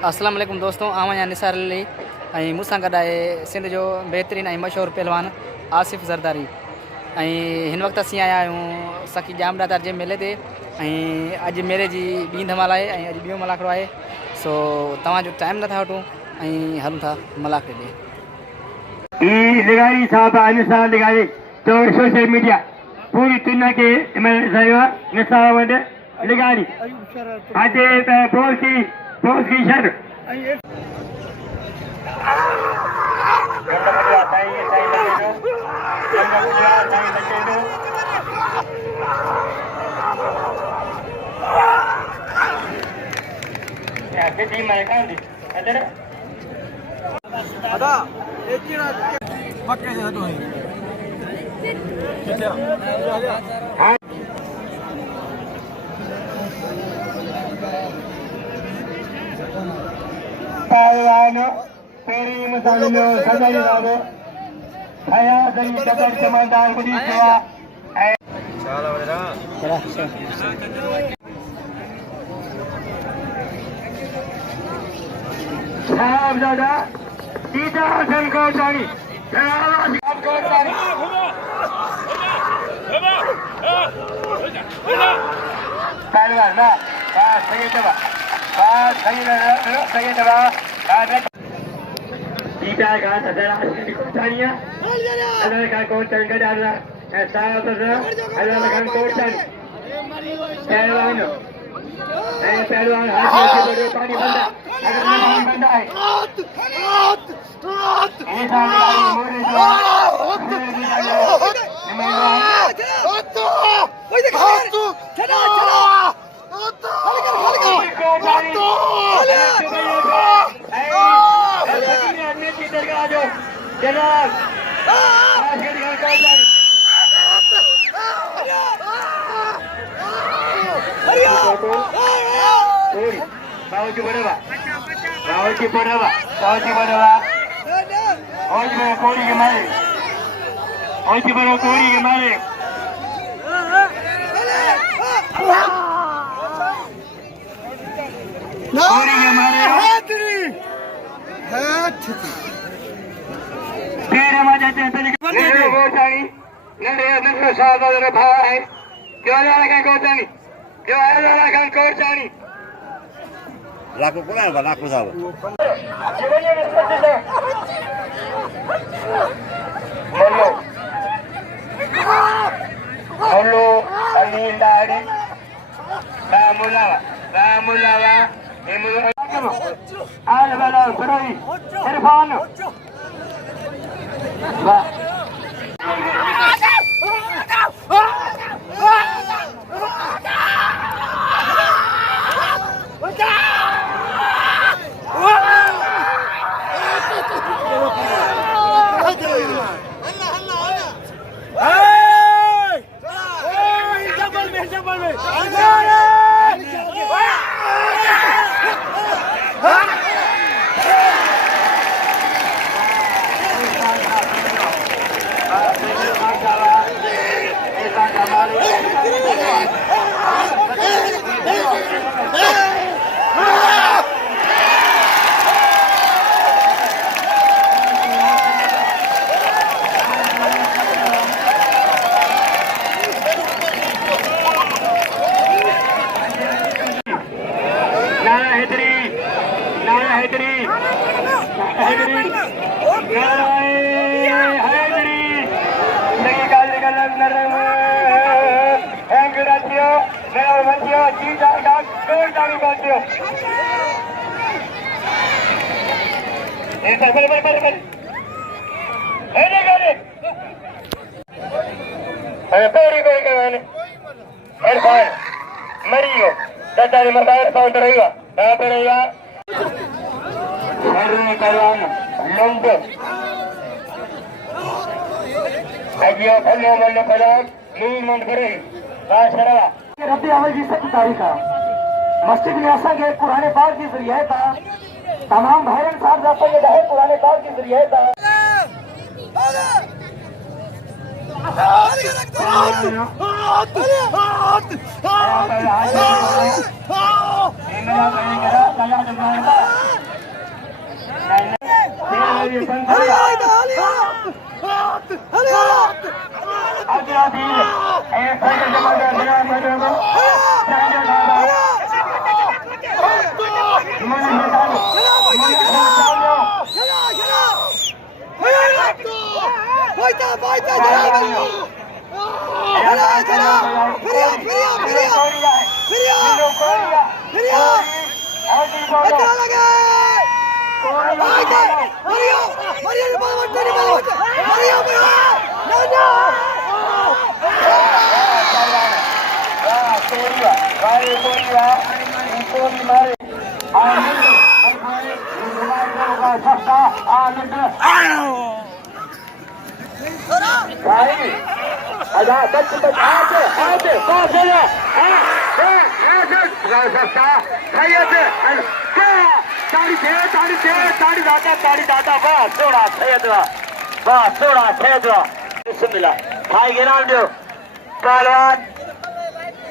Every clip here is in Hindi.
अस्सलाम वालेकुम दोस्तों, आवां निसार अली ऐं मूंसां गॾु आहे सिंध जो बहितरीनु ऐं मशहूरु पहलवान आसिफ़ ज़रदारी। ऐं हिन वक़्तु असीं आया आहियूं सखी जामदातार जे मेले ते ऐं अॼु मेले जी ॿी धमाल आहे ऐं अॼु ॿियो मलाखड़ो आहे। सो तव्हांजो टाइम नथा वठूं ऐं हलूं था मलाखड़े ॾे। लिगारी साहब अनुसार लिगारी तो सोशल मीडिया पूरी दुनिया के निसार वंडे लिगारी आज बोल की sir ada ekira pakai satu hari kita pahwano peri musalino sadari rado saya dari Jabar Komandan Budi Jawa salah benar साहबजादा सीता हसन कोटानी कोटानी पहलवान ना सही दबा सीता का हसन कोटानिया अल्लाह का कोटान का डालना साहब अल्लाह का कोटान पहलवान पहलवान हाथ में बड़े पानी बंदा अगर पानी बंदा है ऐसा नहीं मोरे जो बावजी बड़वा आज में कोड़ी के मारे आज बड़ो कोड़ी के मारे कोड़ी के मारे फिर हम जाते हैं तरीके वो जानी नंदे साहब मेरे भाई है क्यों जा रहा है कोटानी क्यों आ रहा है कोटानी laku pula apa laku sahabat Halo alindari ramulawa al bala suroi irfan Mario, tata de matar para arriba, para arriba. Mario Carano, Longo. Ayo, kalau mana kalau ni mandiri, बादशाह रब्बी अवल जी 7 तारीख का मस्जिद में असा के कुरान पाक की जरिए था तमाम भाईरन साहब जाता ये दहे कुरान पाक की जरिए था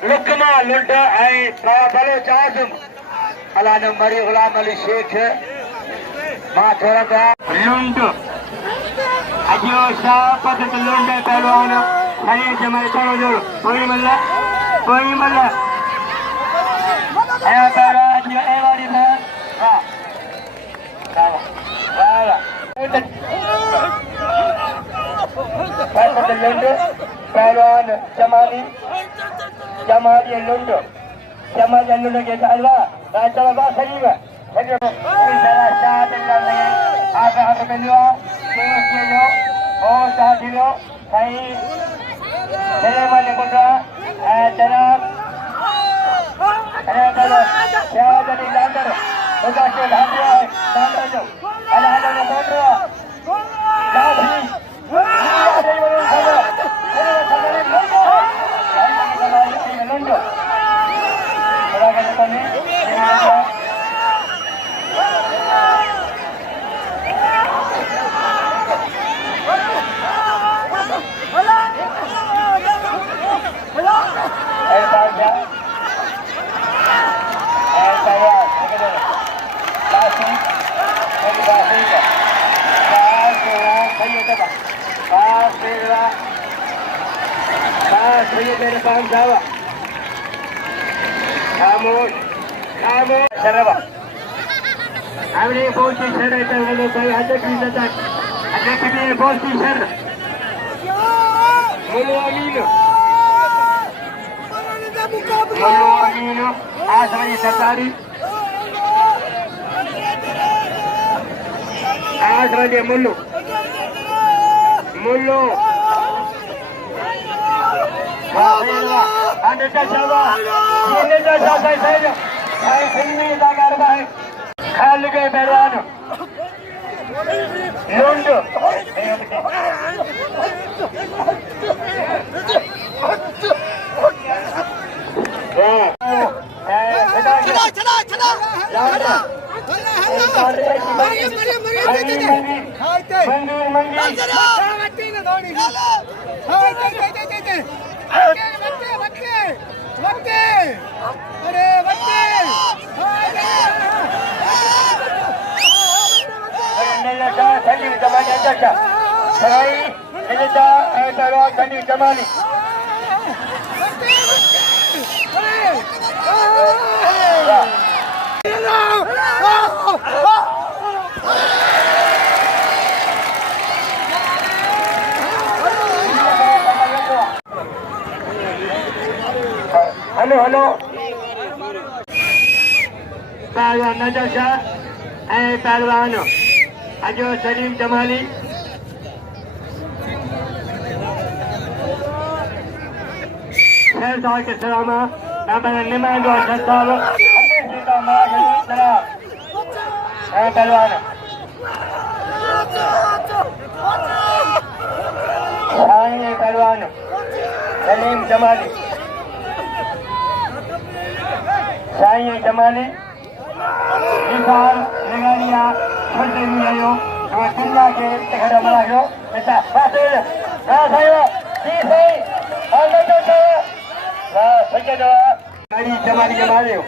लिखना लुंड बलोचाज़म अला नंबर गुलाम अली शेख मां थोड़ा लुंड अजो शाह पद लुंड पहलवान हरे जमाल चलो जो कोई मल्ला ए पहलवान जो ए वाली में वाह पद लुंड पहलवान जमाली लुंड के अलवा चलो बात सही है आप मिलवा ओ साथियों सही तेरे वाले को जनाब अरे चलो क्या जनी लांडर उनका के भाग्य है लांडर जो अल्लाह ने बोल रहा लाभी लुंड खामोश शरबा हमने बहुत ही शर है वो कोई हद की जाता है कि भी बहुत ही शर बोलो अमीन आज हमारी सरकारी आज वाले मुल्लू खाल गए पहलवान लुंड जमाली हेलो पहलवान नजर शाह पहलवान अजो सलीम जमाली शेर साहब के सलामा नुमाइंदो अशद साहब पहलवान पहलवान सलीम जमाली शाही जमाली निसार लगानिया छोटे भी आयो तो चिल्ला के घर बना लो ऐसा बात है सही सही अंदर तो सही जो गाड़ी जमाली के मारे हो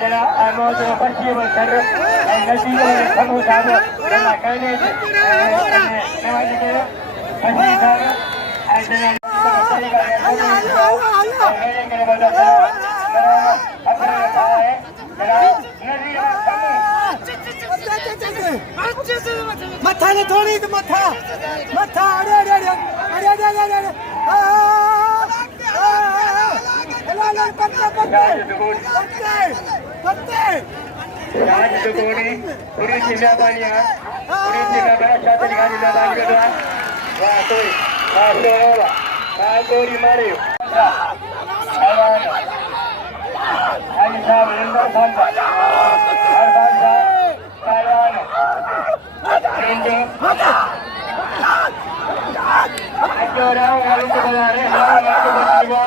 जरा मौज पछी में सर नदी में खमो साहब जरा कहने नवाज के पछी साहब मथा ने थोड़ी तो मथा अरे पूरी जिला बानिया पूरी जिला बड़ा शादी का जिला बानी का वाह कोई वाह कोई मारे आई साहब इंदर सांबा हर बांधा पहलवान इंदर जो राव गालू को बना रहे राव गालू को बचवा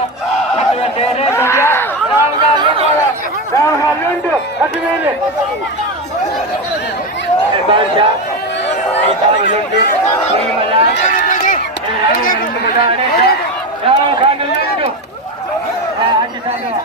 कितना देर है भैया राव गालू हटवेले बादशाह ऐसा लुंडू नहीं मला राव गालू को बना रहे राव गालू आज साहब